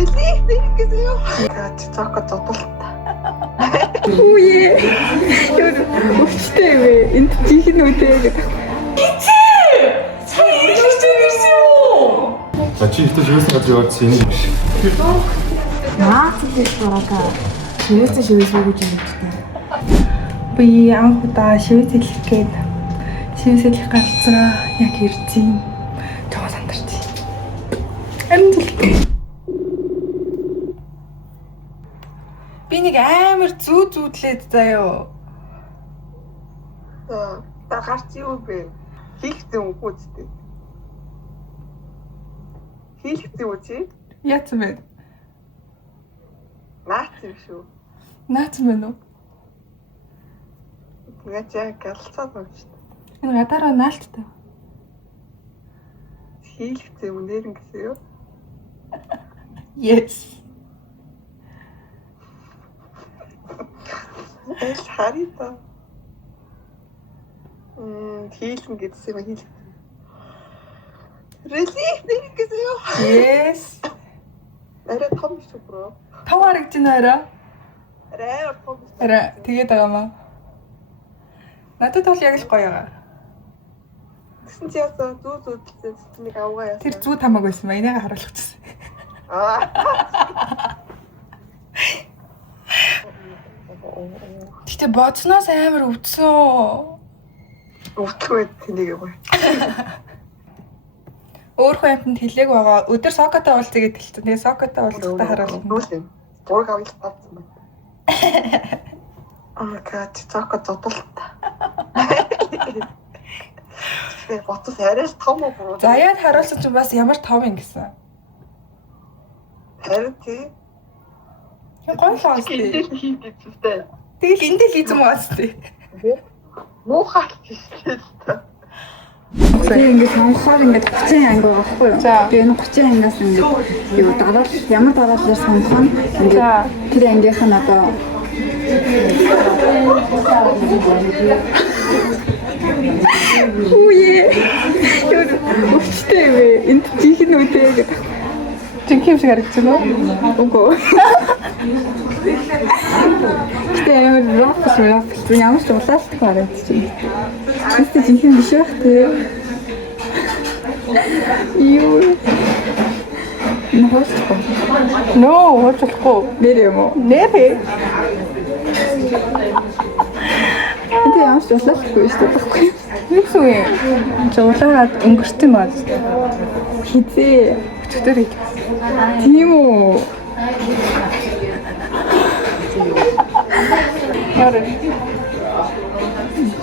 Really? Тэгээсэё. Цака тодлоо. Үе. Өчтэй вэ? Энд чихэн үтэй. Сая ирсэн юу? А чи ихтэй шивээс газар яваад энэ биш. Наа тийш бараа. Шивээс өгөж юм байна. Би анх удаа шивээс хэлэх гээд шивээс хэлэх гарцгаа яг ирсэн. Жоо сандарч. Амжилт. Би нэг амар зүүдлээд заяо. Та гарч юу бэ? Хийхсэн үгүй үстэй. Хийхсэн үү чи? Яац вэ? Наац юм шүү. Наац мэн үү? Тэгээд яг галцаад байна шүү дээ. Энэ гадаараа наалттай. Хийхсэн үү нэрэн гэсэн юу? Yes. Эл харита. Хийлэн гэсэн юм хийл. Really? Нэрэн гэсэн юу? Yes. Арай том шүү бро. Том харагдаж байна арай. Арай том. Арай тэгээд байгаа маа. Надад бол яг л гоё байгаа. Гэсэн чи ясаа зүүдэлсэн системийг авгаа яасан. Тэр зүү тамаг байсан ба энийгээ харуулчихсан. Гэтэ бодсноос амар өвдсөн. Өвдөхөө тэнийг гоё. Өөрөө амтнд хэлээг байгаа. Өдөр сокотой уулзъя гэж хэлсэн. Тэгээ сокотой уулзахтаа харуулсан. Нүүлээ. Бург авч тавцсан байна. Oh my god, цака тодлоо. Тэгээ ботос арайс том уу бро. За яад харуулсан чинь бас ямар том юм гэсэн. Харин тий. Гоё л оос тий. Эндэл хийгээд зүтэй. Тэгэл эндээ л хийцэн оос тий. Муухай хийсэн. Тэгээ ингээд сонсоод ингээд 30 анги байгаа байхгүй юу? Тэгээ энэ 30 ангиас ингээд юу дараал ямар дараалал сонгох нь ингээд тэр ангийнх нь одоо үе өчтэй вэ? Энд чихэн үтэй гэдэг. Жинхэнэ шиг харагдаж байна уу? Үгүй. Тэгээ ямар ямар ч улаалт харагдаж байна. Тэстэй чихэн биш байх тий. Юу? Нөө, хөөцөхгүй. Нэр юм уу? Нэрээ. Тэгээ ямар ч улаалгүй шүү дээ. Юу гэсэн юм? Жуулаад өнгөрсөн маа. Хизээ. Өчтөр их. Тийм үү? Яа.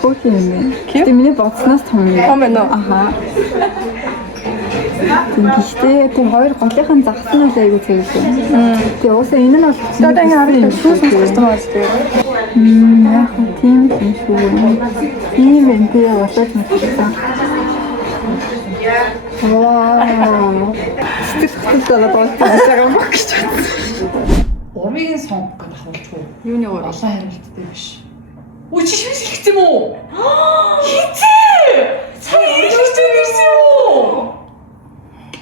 Бүх юм. Гэтэ миний бодсноос том юм. Том байна уу? Аха. Гэхдээ тэр хоёр голынхын загсан нь айгүй цэвэрсэн. Тэгээ уусаа энэ нь бол Одоо ингэ харагдаж шүүс сонссон маа зү. яг тийм юм шүү. Тийм юм тэгээ болоод мэдсэн. Вау. Сэтгэл болоод байгаа юм баг гэж. Урыг сонгох гэж ахуулчихгүй. Юуны уур? Олон харилцаатай биш. Үгүй чи шивс хэлсэн юм уу? Хитээ! Сая ирсэн юу?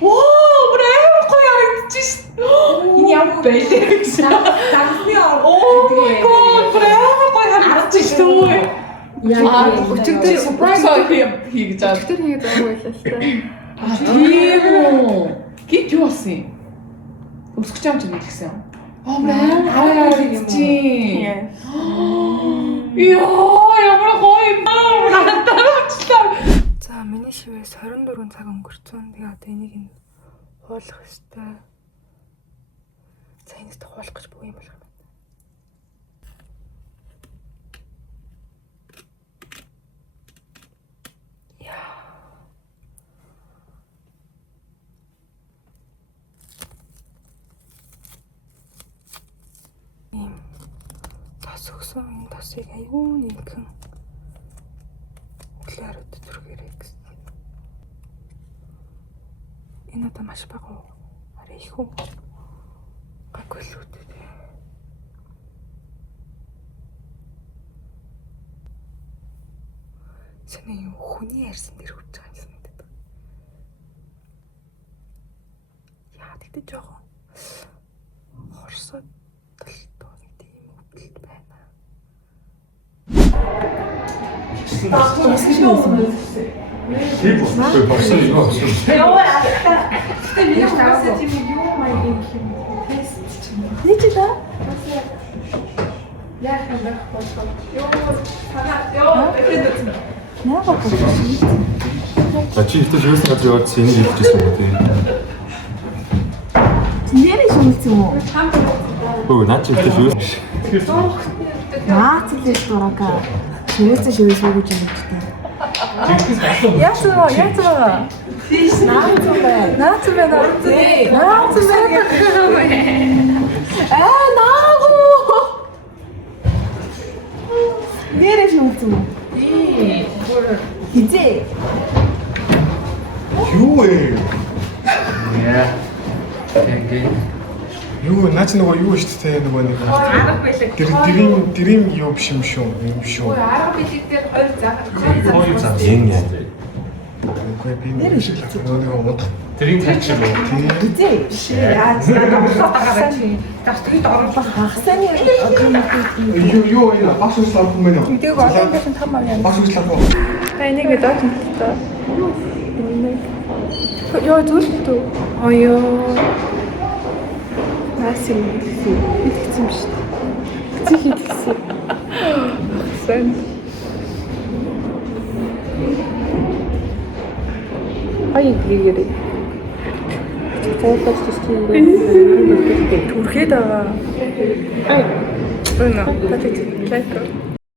Оо, брэм гоё харагдаж шээ. Энэ ямар байлээ гэсэн. Дагсны оо тэгээ. Брэм гоё харагдаж шээ. Яа, өчигдөр surprise хийж байгаа. Тэр хийгээд байгаа байлаа шүү дээ. Тийм үү. Гит юу болсон юм? Өсгөж юм чи гэсэн. Аа мэн харагдаж чинь. Яа, ямар гоё юм байна. За, миний шивээс 24 цаг өнгөрцөн. Тэгээ одоо энийг нь хуулах ёстой. За, энэс хуулах гэж бүх юм болох юм байна. Яа. Тас өгсөн энэ тасыг аюун нэгэн кларод зүрхээрээ гэсэн. Энэ одоо маш бага. Арай их үү? Гаггүй л үү. Санаа юу хүний ярьсан дээр хүч байгаа юм санагдаад. Яа тэгтээ жоохон Оросод талдуу тийм өвдөлт байна. Тийм үү? Болсон юу болсон? Нэг ч да? За чи ихтэй живсэн газар яваад энийг хэлчихсэн юм уу тийм. Нэрээ шүлцэн үү? Өө наа чи ихтэй живсэн. Наац л дурага. Шивээсээ шивээсгүй гэж юм байна. Яасаа. Тийш наац байна. Наац байна. Наагу. Нэрээ шүлцэн үү? Хизээ. Юу вэ? Яа. Гэнгэ. Юу наач нөгөө юу шүү дээ нөгөө нэг. Арга билег. Дрим юу биш юм шүү. Юм шүү. Арга билег дээр 2 зах. Ин яа. Үгүй би Нэрээ шүлцэн. Нөгөө удаа. тэрийг тачиг уу? Хизээ. Яаж надад байгаа чи. Тэгт оруулах. Хагасны Юу энэ багш услах юм байна. Тэг олон гэсэн том юм. Багш услах уу? Энийг доод нь тоо. Яа зүрхтөө. Оёо. Насим хийгдсэн юм шүү дээ. Хийгдсэн. Сэн. Ай гэрээ. Фотос хийх юм. Түрхэд байгаа. Ай. Өнөө. Татчих. Лайк.